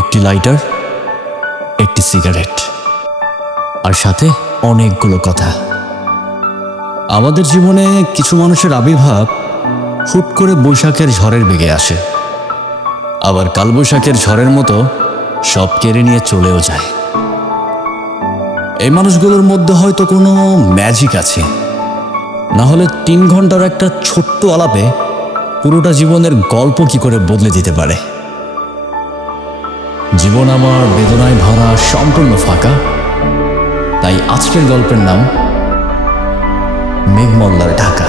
একটি লাইটার, একটি সিগারেট, আর সাথে অনেকগুলো কথা। আমাদের জীবনে কিছু মানুষের আবির্ভাব হুট করে বৈশাখের ঝড়ের বেগে আসে, আবার কালবৈশাখের ঝড়ের মতো সব কেড়ে নিয়ে চলেও যায়। এই মানুষগুলোর মধ্যে হয়তো কোনো ম্যাজিক আছে, না হলে 3 ঘন্টার একটা ছোট্ট আলাপে পুরোটা জীবনের গল্প কি করে বদলে দিতে পারে। জীবন আমার বেদনায় ভরা, সম্পূর্ণ ফাঁকা। তাই আজকের গল্পের নাম মেঘমল্লার ঢাকা।